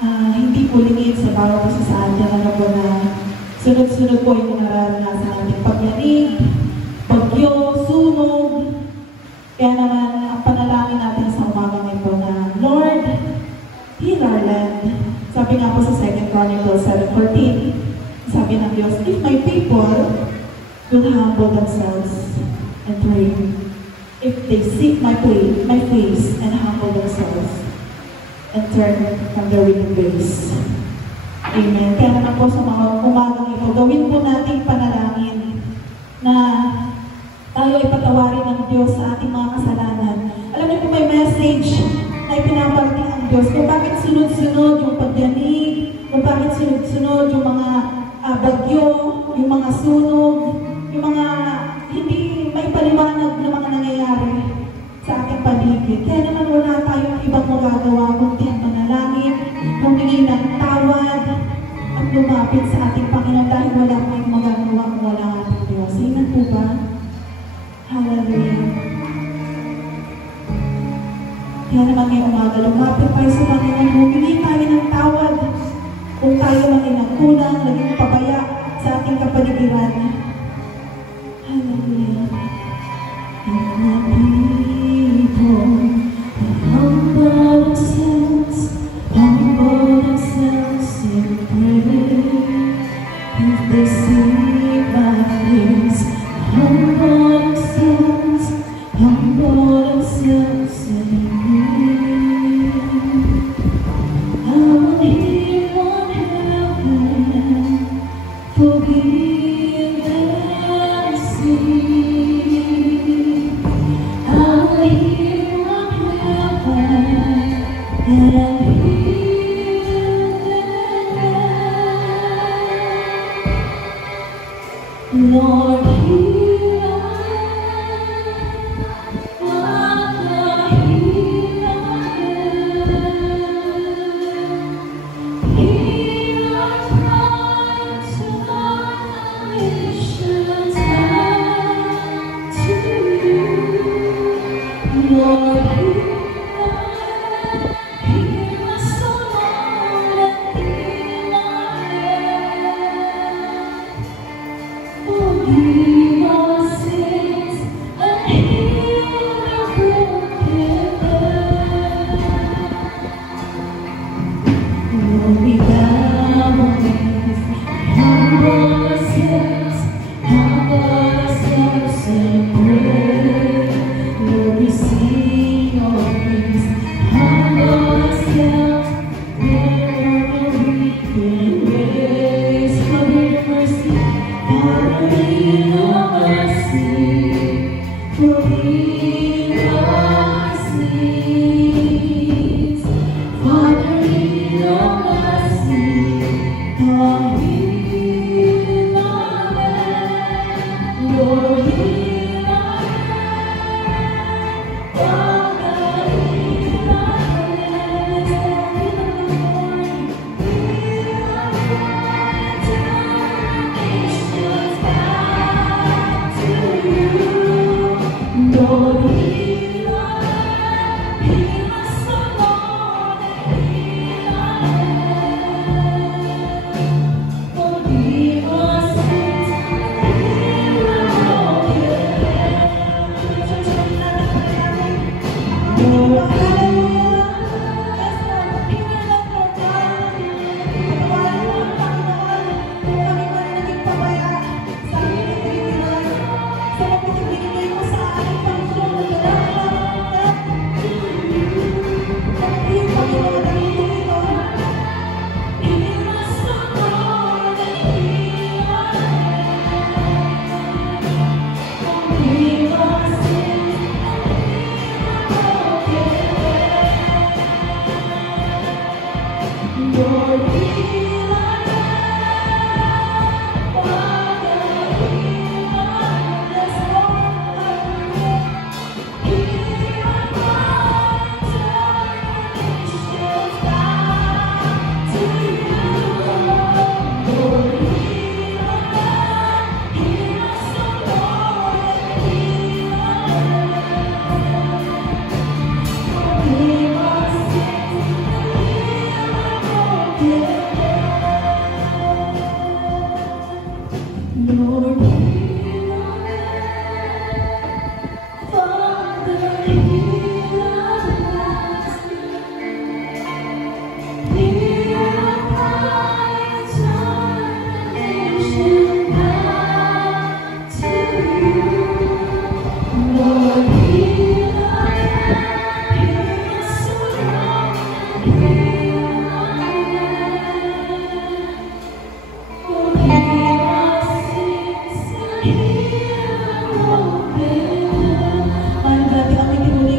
hindi po lingid sa bawat isa sa atin, ano po na sunod-sunod po yung nararanasan natin pagyanig, bagyo, sunog. Kaya naman, ang panalangin natin sa umaga ngayon po na, Lord, heal our land. Sabi nga po sa 2 Chronicles 7:14, sabi ng Diyos, if my people will humble themselves and pray, if they seek my face and humble themselves and turn from their wicked ways. Amen. Kaya naman po sa mga umagang ito, gawin po nating panalangin na tayo ay patawarin ng Diyos sa ating mga kasalanan. Alam niyo po may message na ipinaparating ang Diyos kung bakit sunod-sunod yung pagyanig, kung bakit sunod-sunod yung mga bagyo, yung mga sunog, yung mga hindi may paliwanag na mga nangyayari sa ating paligid. Kaya naman wala tayong ibang magagawa kundi ang manalangin, humingi ng tawad, at lumapit sa ating Panginoon dahil wala tayong magagawa kung wala ang ating Diyos. Amen po ba? Hallelujah. Kaya naman ngayong umaga, lumapit tayo sa Panginoon, humingi tayo ng tawad kung tayo man ay nagkulang, naging pabaya sa ating kapaligiran. Hallelujah. Humble themselves in prayer. If they seek my face, humble themselves in prayer. I will hear on heaven, forgive and see. I will hear on heaven and Lord, hear our cry to our nations back to you. Lord, hear us, O Lord, and heal our land. Forgive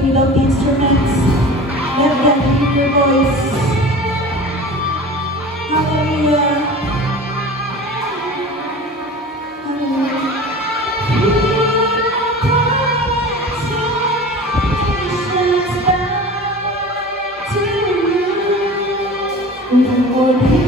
Without the instruments, let them hear your voice. Hallelujah. Hallelujah.